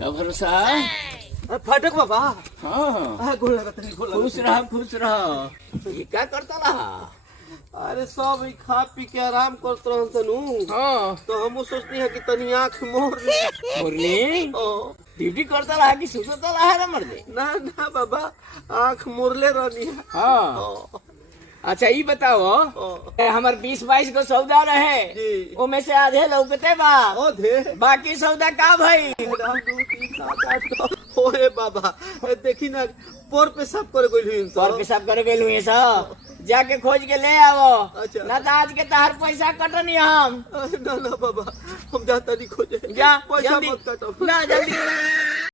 का भरोसा। फाटक बाबा। हाँ गोल लगत नहीं, गोल खुश रहा खुश रहा। ये क्या करता रहा? अरे सब ई खा पी के आराम करत रहन तनु। हाँ तो हम सोचनी है कि तनी आँख मोर ले। मुरली ड्यूटी करता रहा कि सुतता रहा ना मर्दे? ना ना बाबा, आँख मोरले रहनी है। हाँ अच्छा ये बताओ, हमार 20-22 को सौदा रहे जी। वो में से आधे लौकते बा, दे बाकी सौदा का भाई? 1 2 3 7 8 ओए बाबा, देखी ना पोर पे सब करे गइल और पेशाब करे गए हुए सब, जाके खोज के ले आवो। अच्छा। ना तो आज के तहर पैसा कटनी हम। ना ना बाबा, हम जाता नहीं खोजे। जा पैसा जल्दी मत काटो। ना जल्दी